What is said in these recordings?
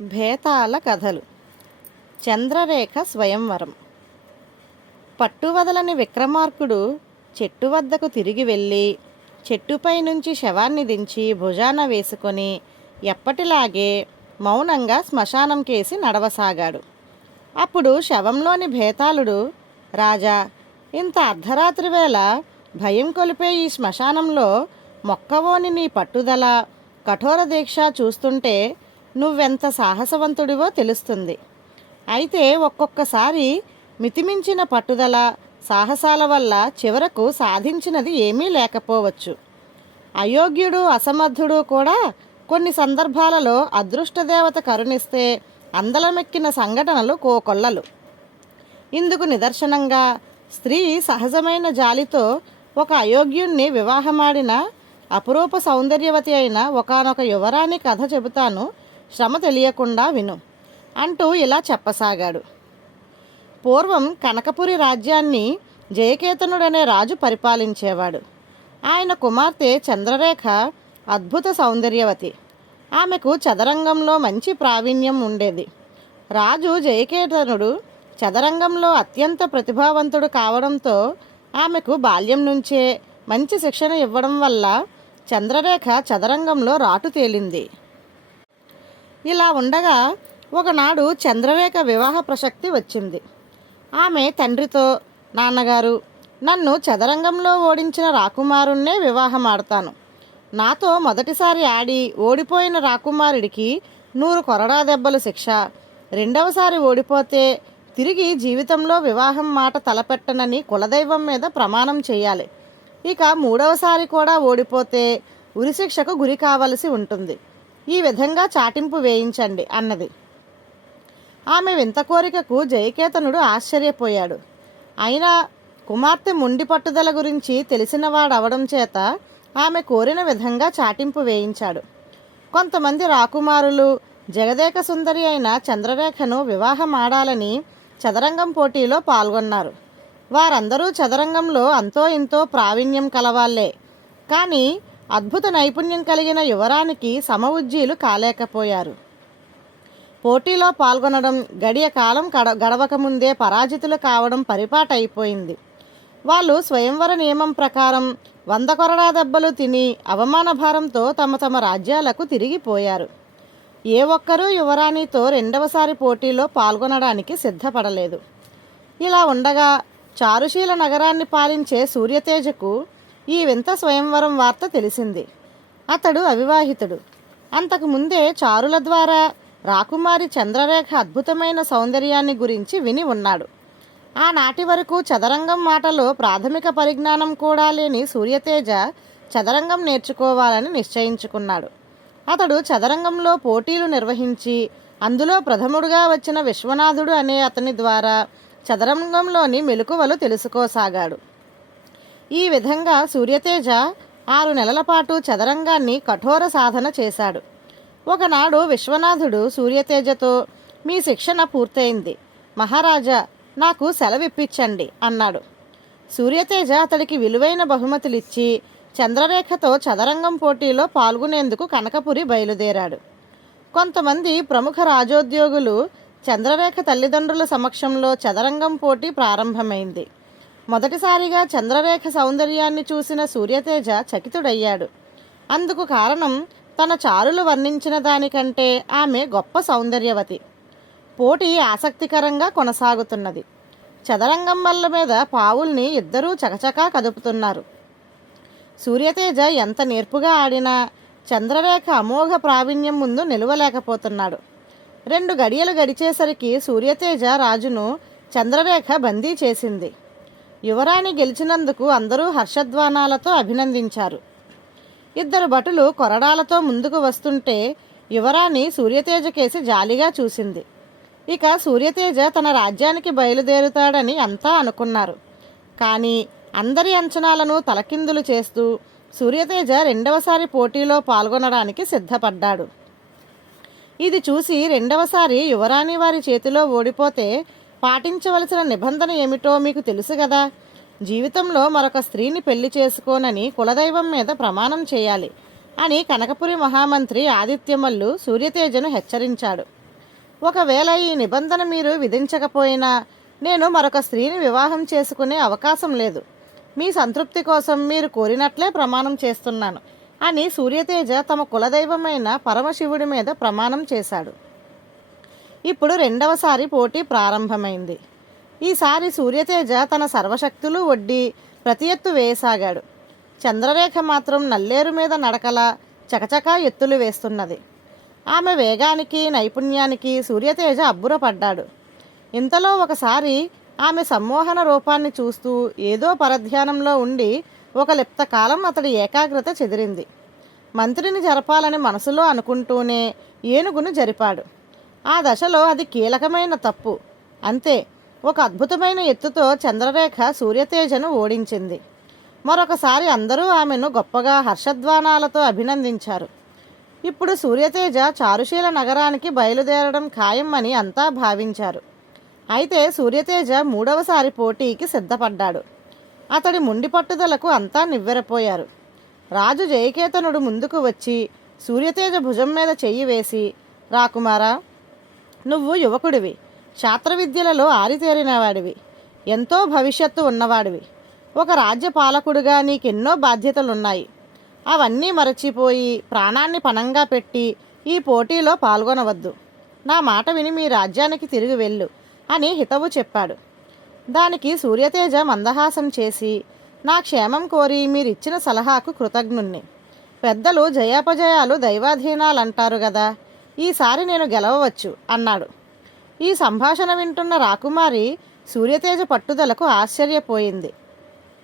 భేతాల కథలు. చంద్రరేఖ స్వయంవరం. పట్టువదలని విక్రమార్కుడు చెట్టు వద్దకు తిరిగి వెళ్ళి చెట్టుపై నుంచి శవాన్ని దించి భుజాన వేసుకొని ఎప్పటిలాగే మౌనంగా శ్మశానం కేసి నడవసాగాడు. అప్పుడు శవంలోని భేతాళుడు రాజా ఇంత అర్ధరాత్రి వేళ భయం కొలిపే ఈ శ్మశానంలో మొక్కవోని నీ పట్టుదల కఠోర దీక్ష చూస్తుంటే నువ్వెంత సాహసవంతుడివో తెలుస్తుంది. అయితే ఒక్కొక్కసారి మితిమించిన పట్టుదల సాహసాల వల్ల చివరకు సాధించినది ఏమీ లేకపోవచ్చు. అయోగ్యుడు అసమర్థుడు కూడా కొన్ని సందర్భాలలో అదృష్టదేవత కరుణిస్తే అందలమెక్కిన సంఘటనలు కోకొల్లలు. ఇందుకు నిదర్శనంగా స్త్రీ సహజమైన జాలితో ఒక అయోగ్యుణ్ణి వివాహమాడిన అపురూప సౌందర్యవతి అయిన ఒకానొక యువరాణి కథ చెబుతాను. శ్రమ తెలియకుండా విను అంటూ ఇలా చెప్పసాగాడు. పూర్వం కనకపురి రాజ్యాన్ని జయకేతనుడనే రాజు పరిపాలించేవాడు. ఆయన కుమార్తె చంద్రరేఖ అద్భుత సౌందర్యవతి. ఆమెకు చదరంగంలో మంచి ప్రావీణ్యం ఉండేది. రాజు జయకేతనుడు చదరంగంలో అత్యంత ప్రతిభావంతుడు కావడంతో ఆమెకు బాల్యం నుంచే మంచి శిక్షణ ఇవ్వడం వల్ల చంద్రరేఖ చదరంగంలో రాటు తేలింది. ఇలా ఉండగా ఒకనాడు చంద్రరేఖ వివాహ ప్రసక్తి వచ్చింది. ఆమె తండ్రితో నాన్నగారు నన్ను చదరంగంలో ఓడించిన రాకుమారుణ్ణే వివాహం ఆడతాను నాతో మొదటిసారి ఆడి ఓడిపోయిన రాకుమారుడికి నూరు కొరడా దెబ్బలు శిక్ష. రెండవసారి ఓడిపోతే తిరిగి జీవితంలో వివాహం మాట తలపెట్టనని కులదైవం మీద ప్రమాణం చేయాలి. ఇక మూడవసారి కూడా ఓడిపోతే ఉరిశిక్షకు గురి కావలసి ఉంటుంది. ఈ విధంగా చాటింపు వేయించండి అన్నది. ఆమె వింత కోరికకు జయకేతనుడు ఆశ్చర్యపోయాడు. అయినా కుమార్తె ముండి పట్టుదల గురించి తెలిసినవాడవడం చేత ఆమె కోరిన విధంగా చాటింపు వేయించాడు. కొంతమంది రాకుమారులు జగదేక సుందరి అయిన చంద్రరేఖను వివాహం ఆడాలని చదరంగం పోటీలో పాల్గొన్నారు. వారందరూ చదరంగంలో అంతో ఇంతో ప్రావీణ్యం కలవాళ్ళే. కానీ అద్భుత నైపుణ్యం కలిగిన యువరానికి సమ ఉజ్జీలు కాలేకపోయారు. పోటీలో పాల్గొనడం గడియ కాలం గడ గడవకముందే పరాజితులు కావడం పరిపాటైపోయింది వాళ్ళు స్వయంవర నియమం ప్రకారం వంద కొరడా దెబ్బలు తిని అవమాన భారంతో తమ తమ రాజ్యాలకు తిరిగిపోయారు. ఏ ఒక్కరూ యువరాణితో రెండవసారి పోటీలో పాల్గొనడానికి సిద్ధపడలేదు. ఇలా ఉండగా చారుశీల నగరాన్ని పాలించే సూర్యతేజకు ఈ వింత స్వయంవరం వార్త తెలిసింది. అతడు అవివాహితుడు. అంతకు ముందే చారుల ద్వారా రాకుమారి చంద్రరేఖ అద్భుతమైన సౌందర్యాన్ని గురించి విని ఉన్నాడు. ఆనాటి వరకు చదరంగం మాటలో ప్రాథమిక పరిజ్ఞానం కూడా లేని సూర్యతేజ చదరంగం నేర్చుకోవాలని నిశ్చయించుకున్నాడు. అతడు చదరంగంలో పోటీలు నిర్వహించి అందులో ప్రథముడుగా వచ్చిన విశ్వనాథుడు అనే అతని ద్వారా చదరంగంలోని మెలకువలు తెలుసుకోసాగాడు. ఈ విధంగా సూర్యతేజ ఆరు నెలల పాటు చదరంగాన్ని కఠోర సాధన చేశాడు. ఒకనాడు విశ్వనాథుడు సూర్యతేజతో మీ శిక్షణ పూర్తయింది. మహారాజా నాకు సెలవిప్పించండి అన్నాడు. సూర్యతేజ అతడికి విలువైన బహుమతులిచ్చి చంద్రరేఖతో చదరంగం పోటీలో పాల్గొనేందుకు కనకపురి బయలుదేరాడు. కొంతమంది ప్రముఖ రాజోద్యోగులు చంద్రరేఖ తల్లిదండ్రుల సమక్షంలో చదరంగం పోటీ ప్రారంభమైంది. మొదటిసారిగా చంద్రరేఖ సౌందర్యాన్ని చూసిన సూర్యతేజ చకితుడయ్యాడు. అందుకు కారణం తన చారులు వర్ణించిన దానికంటే ఆమె గొప్ప సౌందర్యవతి. పోటీ ఆసక్తికరంగా కొనసాగుతున్నది. చదరంగం వల్ల మీద పావుల్ని ఇద్దరూ చకచకా కదుపుతున్నారు. సూర్యతేజ ఎంత నేర్పుగా ఆడినా చంద్రరేఖ అమోఘ ప్రావీణ్యం ముందు నిలవలేకపోతున్నాడు. రెండు గడియలు గడిచేసరికి సూర్యతేజ రాజును చంద్రరేఖ బందీ చేసింది. యువరాణి గెలిచినందుకు అందరూ హర్షధ్వానాలతో అభినందించారు. ఇద్దరు భటులు కొరడాలతో ముందుకు వస్తుంటే యువరాణి సూర్యతేజ కేసి జాలిగా చూసింది. ఇక సూర్యతేజ తన రాజ్యానికి బయలుదేరుతాడని అంతా అనుకున్నారు. కానీ అందరి అంచనాలను తలకిందులు చేస్తూ సూర్యతేజ రెండవసారి పోటీలో పాల్గొనడానికి సిద్ధపడ్డాడు. ఇది చూసి రెండవసారి యువరాణి వారి చేతిలో ఓడిపోతే పాటించవలసిన నిబంధన ఏమిటో మీకు తెలుసు కదా? జీవితంలో మరొక స్త్రీని పెళ్ళి చేసుకోనని కులదైవం మీద ప్రమాణం చేయాలి అని కనకపురి మహామంత్రి ఆదిత్యమల్లు సూర్యతేజను హెచ్చరించాడు. ఒకవేళ ఈ నిబంధన మీరు విధించకపోయినా నేను మరొక స్త్రీని వివాహం చేసుకునే అవకాశం లేదు. మీ సంతృప్తి కోసం మీరు కోరినట్లే ప్రమాణం చేస్తున్నాను అని సూర్యతేజ తమ కులదైవమైన పరమశివుడి మీద ప్రమాణం చేశాడు. ఇప్పుడు రెండవసారి పోటీ ప్రారంభమైంది. ఈసారి సూర్యతేజ తన సర్వశక్తులు ఒడ్డి ప్రతి ఎత్తు వేయసాగాడు. చంద్రరేఖ మాత్రం నల్లేరు మీద నడకల చకచకా ఎత్తులు వేస్తున్నది. ఆమె వేగానికి నైపుణ్యానికి సూర్యతేజ అబ్బురపడ్డాడు. ఇంతలో ఒకసారి ఆమె సమ్మోహన రూపాన్ని చూస్తూ ఏదో పరధ్యానంలో ఉండి ఒక లిప్త కాలం అతడి ఏకాగ్రత చెదిరింది. మంత్రిని జరపాలని మనసులో అనుకుంటూనే ఏనుగును జరిపాడు. ఆ దశలో అది కీలకమైన తప్పు. అంతే ఒక అద్భుతమైన ఎత్తుతో చంద్రరేఖ సూర్యతేజను ఓడించింది. మరొకసారి అందరూ ఆమెను గొప్పగా హర్షధ్వానాలతో అభినందించారు. ఇప్పుడు సూర్యతేజ చారుశీల నగరానికి బయలుదేరడం ఖాయం అని అంతా భావించారు. అయితే సూర్యతేజ మూడవసారి పోటీకి సిద్ధపడ్డాడు. అతడి ముండి పట్టుదలకు అంతా నివ్వెరపోయారు. రాజు జయకేతనుడు ముందుకు వచ్చి సూర్యతేజ భుజం మీద చెయ్యి వేసి రాకుమారా నువ్వు యువకుడివి. శాస్త్ర విద్యలలో ఆరితేరినవాడివి. ఎంతో భవిష్యత్తు ఉన్నవాడివి. ఒక రాజ్యపాలకుడుగా నీకెన్నో బాధ్యతలున్నాయి. అవన్నీ మరచిపోయి ప్రాణాన్ని పణంగా పెట్టి ఈ పోటీలో పాల్గొనవద్దు. నా మాట విని మీ రాజ్యానికి తిరిగి వెళ్ళు అని హితవు చెప్పాడు. దానికి సూర్యతేజ మందహాసం చేసి నా క్షేమం కోరి మీరిచ్చిన సలహాకు కృతజ్ఞుణ్ణి. పెద్దలు జయాపజయాలు దైవాధీనాలంటారు కదా ఈసారి నేను గెలవవచ్చు అన్నాడు. ఈ సంభాషణ వింటున్న రాకుమారి సూర్యతేజ పట్టుదలకు ఆశ్చర్యపోయింది.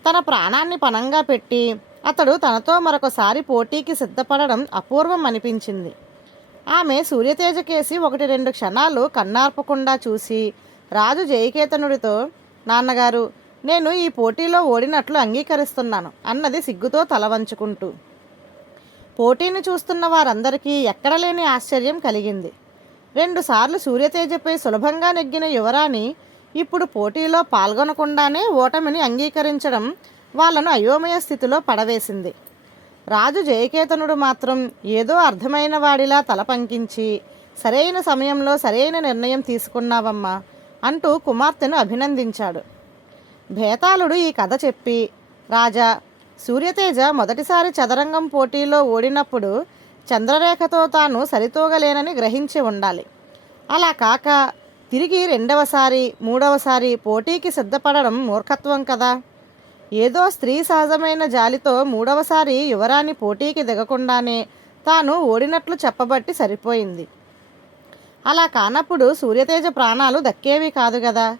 తన ప్రాణాన్ని పణంగా పెట్టి అతడు తనతో మరొకసారి పోటీకి సిద్ధపడడం అపూర్వం అనిపించింది. ఆమె సూర్యతేజ కేసి ఒకటి రెండు క్షణాలు కన్నార్పకుండా చూసి రాజు జయకేతనుడితో నాన్నగారు నేను ఈ పోటీలో ఓడినట్లు అంగీకరిస్తున్నాను అన్నది సిగ్గుతో తల వంచుకుంటూ పోటీని చూస్తున్న వారందరికీ ఎక్కడలేని ఆశ్చర్యం కలిగింది. రెండుసార్లు సూర్యతేజపై సులభంగా నెగ్గిన యువరాణి ఇప్పుడు పోటీలో పాల్గొనకుండానే ఓటమిని అంగీకరించడం వాళ్ళను అయోమయ స్థితిలో పడవేసింది. రాజు జయకేతనుడు మాత్రం ఏదో అర్థమైన వాడిలా తల పంకించి సరైన సమయంలో సరైన నిర్ణయం తీసుకున్నావమ్మా అంటూ కుమార్తెను అభినందించాడు. భేతాళుడు ఈ కథ చెప్పి రాజా సూర్యతేజ మొదటిసారి చదరంగం పోటీలో ఓడినప్పుడు చంద్రరేఖతో తాను సరితూగలేనని గ్రహించి ఉండాలి. అలా కాక తిరిగి రెండవసారి మూడవసారి పోటీకి సిద్ధపడడం మూర్ఖత్వం కదా? ఏదో స్త్రీ సహజమైన జాలితో మూడవసారి యువరాణి పోటీకి దిగకుండానే తాను ఓడినట్లు చెప్పబట్టి సరిపోయింది. అలా కానప్పుడు సూర్యతేజ ప్రాణాలు దక్కేవి కాదు కదా?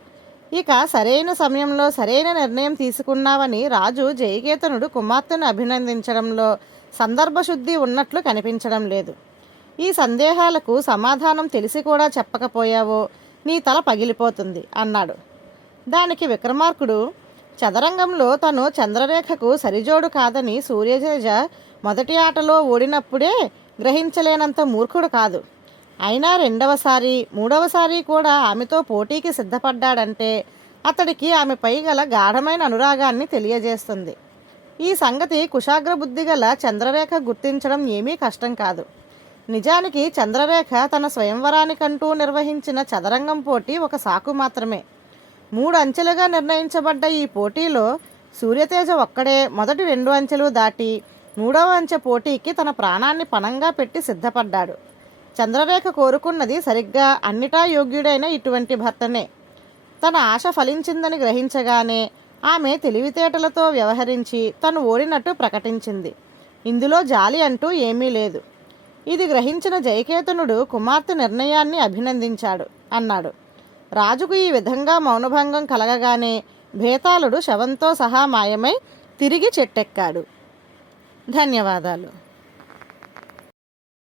ఇక సరైన సమయంలో సరైన నిర్ణయం తీసుకున్నావని రాజు జయకేతనుడు కుమార్తెను అభినందించడంలో సందర్భశుద్ధి ఉన్నట్లు కనిపించడం లేదు. ఈ సందేహాలకు సమాధానం తెలిసి కూడా చెప్పకపోయావో నీ తల పగిలిపోతుంది అన్నాడు. దానికి విక్రమార్కుడు చదరంగంలో తను చంద్రరేఖకు సరిజోడు కాదని సూర్యతేజ మొదటి ఆటలో ఓడినప్పుడే గ్రహించలేనంత మూర్ఖుడు కాదు. అయినా రెండవసారి మూడవసారి కూడా ఆమెతో పోటీకి సిద్ధపడ్డాడంటే అతడికి ఆమెపై గల గాఢమైన అనురాగాన్ని తెలియజేస్తుంది. ఈ సంగతి కుశాగ్ర బుద్ధి గల చంద్రరేఖ గుర్తించడం ఏమీ కష్టం కాదు. నిజానికి చంద్రరేఖ తన స్వయంవరానికంటూ నిర్వహించిన చదరంగం పోటీ ఒక సాకు మాత్రమే. మూడు అంచెలుగా నిర్ణయించబడ్డ ఈ పోటీలో సూర్యతేజ ఒక్కడే మొదటి రెండు అంచెలు దాటి మూడవ అంచె పోటీకి తన ప్రాణాన్ని పణంగా పెట్టి సిద్ధపడ్డాడు. చంద్రరేఖ కోరుకున్నది సరిగ్గా అన్నిటా యోగ్యుడైన ఇటువంటి భర్తనే. తన ఆశ ఫలించిందని గ్రహించగానే ఆమె తెలివితేటలతో వ్యవహరించి తను ఓడినట్టు ప్రకటించింది. ఇందులో జాలి అంటూ ఏమీ లేదు. ఇది గ్రహించిన జయకేతనుడు కుమార్తె నిర్ణయాన్ని అభినందించాడు అన్నాడు. రాజుకు ఈ విధంగా మౌనభంగం కలగగానే భేతాళుడు శవంతో సహా మాయమై తిరిగి చెట్టెక్కాడు. ధన్యవాదాలు.